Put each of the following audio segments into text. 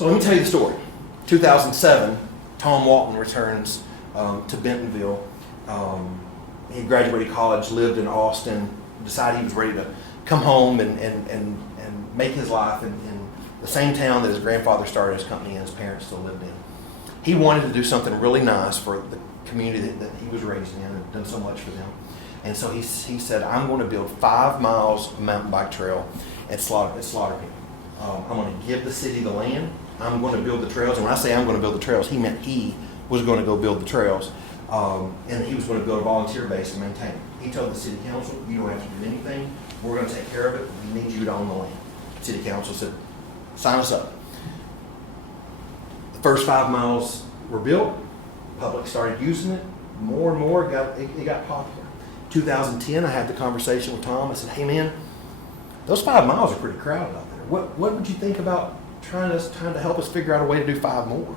So let me tell you the story. 2007, Tom Walton returns to Bentonville. He graduated college, lived in Austin, decided he was ready to come home and make his life in the same town that his grandfather started his company and his parents still lived in. He wanted to do something really nice for the community that he was raised in and done so much for them. And so he said, I'm going to build 5 miles of mountain bike trail at Slaughter Pen. I'm going to give the city the land. I'm going to build the trails. And when I say I'm going to build the trails, he meant he was going to go build the trails. And he was going to build a volunteer base and maintain it. He told the city council, you don't have to do anything. We're going to take care of it. We need you to own the land. City council said, sign us up. The first 5 miles were built. Public started using it. More and more, it got popular. 2010, I had the conversation with Tom. I said, hey man, those 5 miles are pretty crowded out there. What would you think about trying to help us figure out a way to do 5 more?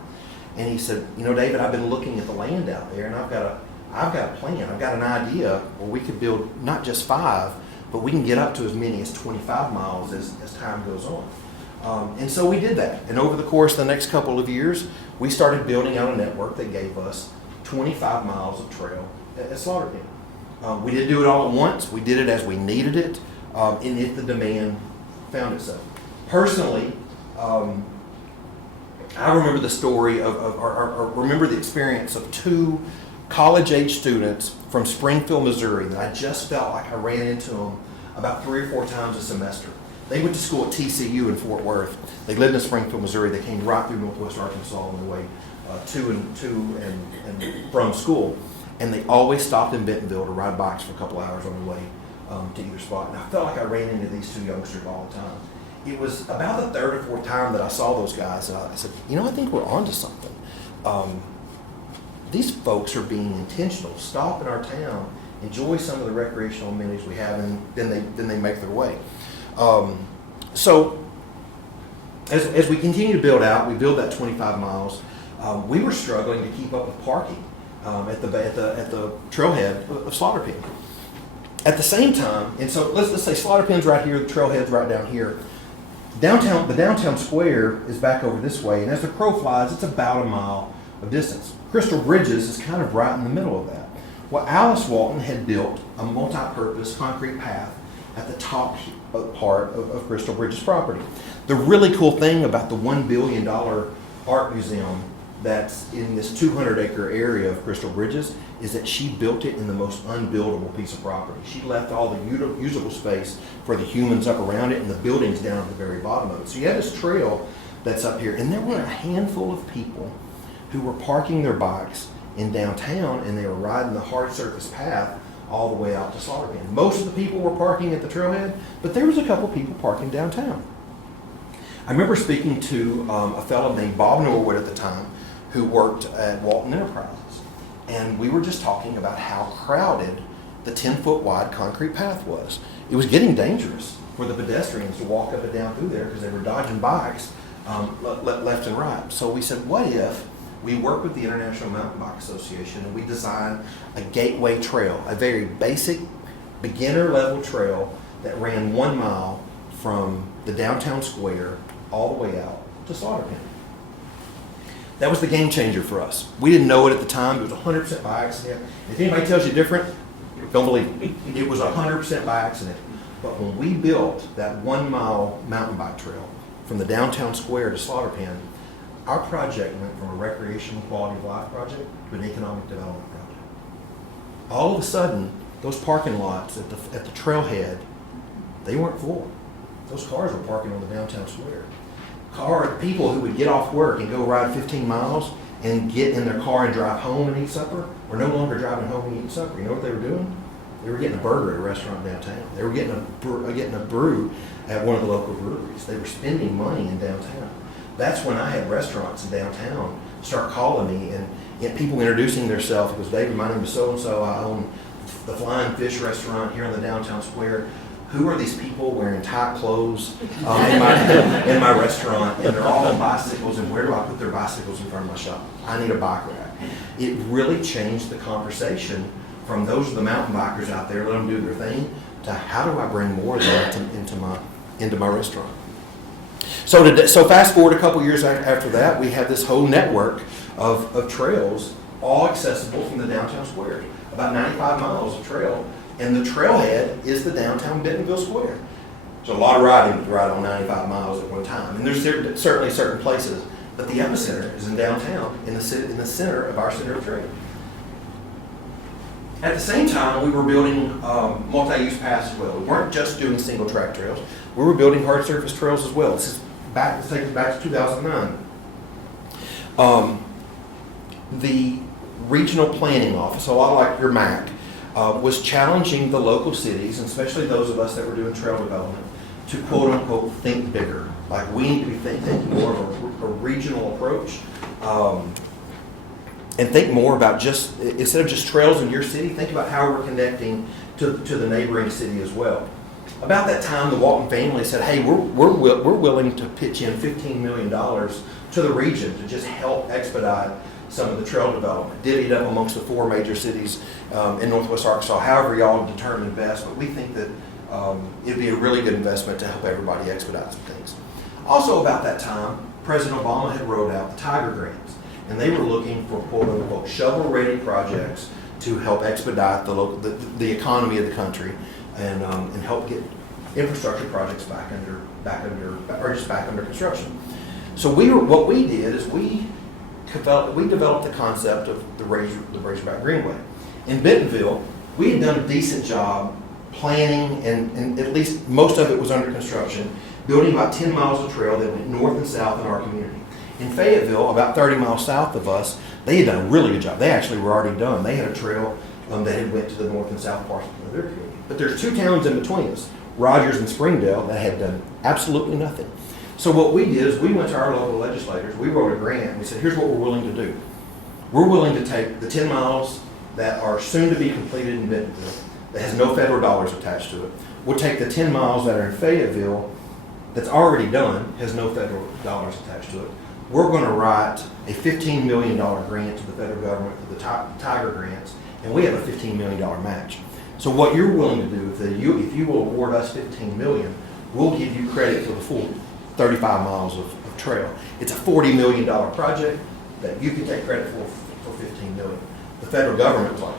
And he said, you know, David, I've been looking at the land out there, and I've got a plan. I've got an idea where we could build not just 5, but we can get up to as many as 25 miles as time goes on. And so we did that. And over the course of the next couple of years, we started building out a network that gave us 25 miles of trail at Slaughter Pen. We didn't do it all at once. We did it as we needed it, and if the demand found itself. Personally, I remember the story or remember the experience of 2 college-age students from Springfield, Missouri that I just felt like I ran into them about 3 or 4 times a semester. They went to school at TCU in Fort Worth. They lived in Springfield, Missouri. They came right through Northwest Arkansas on their way to and from school. And they always stopped in Bentonville to ride bikes for a couple hours on the way to either spot. And I felt like I ran into these 2 youngsters all the time. It was about the 3rd or 4th time that I saw those guys, and I said, you know, I think we're onto something. These folks are being intentional. Stop in our town, enjoy some of the recreational amenities we have, and then they make their way. So as we continue to build out, we build that 25 miles. We were struggling to keep up with parking at the trailhead of Slaughter Pen. At the same time, and so let's say Slaughter Pen's right here, the trailhead's right down here. The downtown square is back over this way, and as the crow flies, it's about a mile of distance. Crystal Bridges is kind of right in the middle of that. Well, Alice Walton had built a multi-purpose concrete path at the top part of Crystal Bridges property. The really cool thing about the $1 billion art museum that's in this 200-acre area of Crystal Bridges is that she built it in the most unbuildable piece of property. She left all the usable space for the humans up around it and the buildings down at the very bottom of it. So you have this trail that's up here, and there were a handful of people who were parking their bikes in downtown, and they were riding the hard surface path all the way out to Slaughter Pen. Most of the people were parking at the trailhead, but there was a couple people parking downtown. I remember speaking to a fellow named Bob Norwood at the time, who worked at Walton Enterprises. And we were just talking about how crowded the 10-foot wide concrete path was. It was getting dangerous for the pedestrians to walk up and down through there because they were dodging bikes left and right. So we said, what if we work with the International Mountain Bike Association and we design a gateway trail, a very basic beginner level trail that ran 1 mile from the downtown square all the way out to Slaughter Pen. That was the game changer for us. We didn't know it at the time. It was 100% by accident. If anybody tells you different, don't believe it. It was 100% by accident. But when we built that 1 mile mountain bike trail from the downtown square to Slaughter Pen, our project went from a recreational quality of life project to an economic development project. All of a sudden, those parking lots at the trailhead, they weren't full. Those cars were parking on the downtown square. People who would get off work and go ride 15 miles and get in their car and drive home and eat supper were no longer driving home and eating supper. You know what they were doing? They were getting a burger at a restaurant downtown. They were getting a brew at one of the local breweries. They were spending money in downtown. That's when I had restaurants in downtown start calling me and get people introducing themselves. It was, David, my name is so-and-so. I own the Flying Fish restaurant here in the downtown square. Who are these people wearing tight clothes in my restaurant, and they're all on bicycles, and where do I put their bicycles in front of my shop? I need a bike rack. It really changed the conversation from those are the mountain bikers out there, let them do their thing, to how do I bring more of that into my restaurant? So fast forward a couple years after that, we have this whole network of trails, all accessible from the downtown square. About 95 miles of trail, and the trailhead is the downtown Bentonville Square. There's a lot of riding to ride on 95 miles at one time, and there's certainly certain places, but the epicenter is in downtown, in the center of our center of trade. At the same time, we were building multi-use paths as well. We weren't just doing single track trails. We were building hard surface trails as well. Let's take us back to 2009. The Regional Planning Office, a lot like your MAC, was challenging the local cities, and especially those of us that were doing trail development, to quote unquote think bigger. Like we need to be thinking more of a regional approach, and think more about just, instead of just trails in your city, think about how we're connecting to the neighboring city as well. About that time, the Walton family said, hey, we're willing to pitch in $15 million to the region to just help expedite some of the trail development, divvied up amongst the 4 major cities in Northwest Arkansas, however y'all determine best, but we think that it'd be a really good investment to help everybody expedite some things. Also about that time, President Obama had rolled out the Tiger Grants, and they were looking for quote unquote shovel-ready projects to help expedite the economy of the country and help get infrastructure projects back under construction. So what we did is we developed the concept of the Razorback Greenway. In Bentonville, we had done a decent job planning, and at least most of it was under construction, building about 10 miles of trail that went north and south in our community. In Fayetteville, about 30 miles south of us, they had done a really good job. They actually were already done. They had a trail that had went to the north and south parts of their community. But there's 2 towns in between us, Rogers and Springdale, that had done absolutely nothing. So what we did is we went to our local legislators, we wrote a grant, and we said, here's what we're willing to do. We're willing to take the 10 miles that are soon to be completed in Bentonville, that has no federal dollars attached to it. We'll take the 10 miles that are in Fayetteville, that's already done, has no federal dollars attached to it. We're going to write a $15 million grant to the federal government for the Tiger Grants, and we have a $15 million match. So what you're willing to do, if you will award us $15 million, we'll give you credit for the full 35 miles of trail. It's a $40 million project that you can take credit for $15 million. The federal government was like,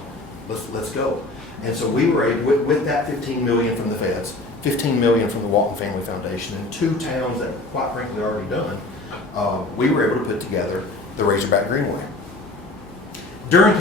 let's go. And so we were able, with that $15 million from the feds, $15 million from the Walton Family Foundation, and 2 towns that quite frankly are already done, we were able to put together the Razorback Greenway. During